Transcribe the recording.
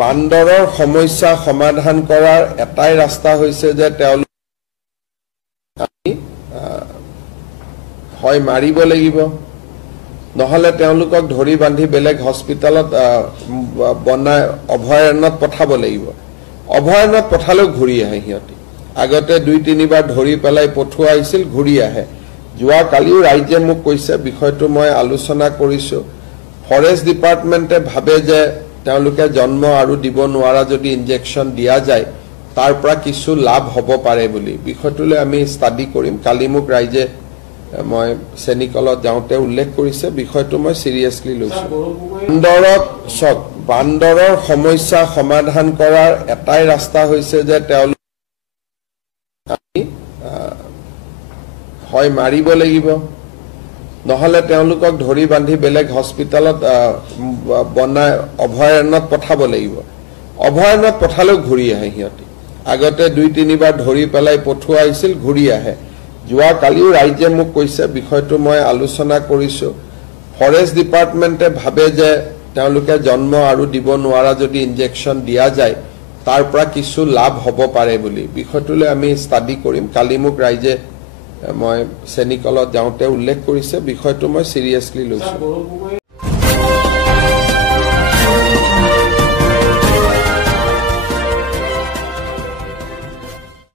বান্দৰৰ সমস্যা সমাধান কৰাৰ এটাই ৰাস্তা হৈছে যে তেওঁলোক হয় মাৰিব লাগিব নহলে তেওঁলোকক ধৰি বান্ধি বেলেগ হস্পিটালত বনাই অভয়াৰণ্যত পঠাব লাগিব অভয়াৰণ্যত পঠালেও ঘূৰি আহে সিহঁতি আগতে 2-3 বাৰ ধৰি পেলাই পঠোৱা হৈছিল ঘূৰি আহে যোৱা কালিও ৰাজ্যে মোক কৈছে বিষয়টো মই আলোচনা কৰিছো ফৰেষ্ট ডিপাৰ্টমেন্টে ভাবে যে তেওঁলোকে জন্ম আৰু দিব নোৱাৰা যদি ইনজেকশন দিয়া যায় তাৰ পৰা কিছু লাভ হ'ব পাৰে বুলি বিষয়টোলৈ আমি ষ্টাডি কৰিম কালি মোক ৰাজ্যে মই সেনিকলত যাওঁতে উল্লেখ কৰিছে বিষয়টো মই সিৰিয়াসলি লৈছো বান্দৰৰ সমস্যা সমাধান কৰাৰ এটাই ৰাস্তা হৈছে যে তেওঁলোক হয় মাৰিব লাগিব নহলে তেওঁলোকক ধৰি বান্ধি বেলেগ হস্পিটালত বনাই অভয়াৰণ্যত পঠাব লাগিব অভয়াৰণ্যত পঠালেও ঘূৰি আহে সিহঁতি আগতে 2-3 বাৰ ধৰি পেলাই পঠোৱা হৈছিল ঘূৰি আহে যোৱা কালিও ৰাজ্যে মোক কৈছে বিষয়টো মই আলোচনা কৰিছো ফৰেষ্ট ডিপাৰ্টমেন্টে ভাবে যে তেওঁলোকে জন্ম আৰু দিব নোৱাৰা যদি ইনজেকশন দিয়া যায় তাৰ পৰা কিছু লাভ হ'ব পাৰে বুলি বিষয়টোলৈ আমি ষ্টাডি কৰিম কালি মোক ৰাজ্যে মই সেনিকলত যাওঁতে উল্লেখ কৰিছে বিষয়টো মই সিৰিয়াসলি লৈছো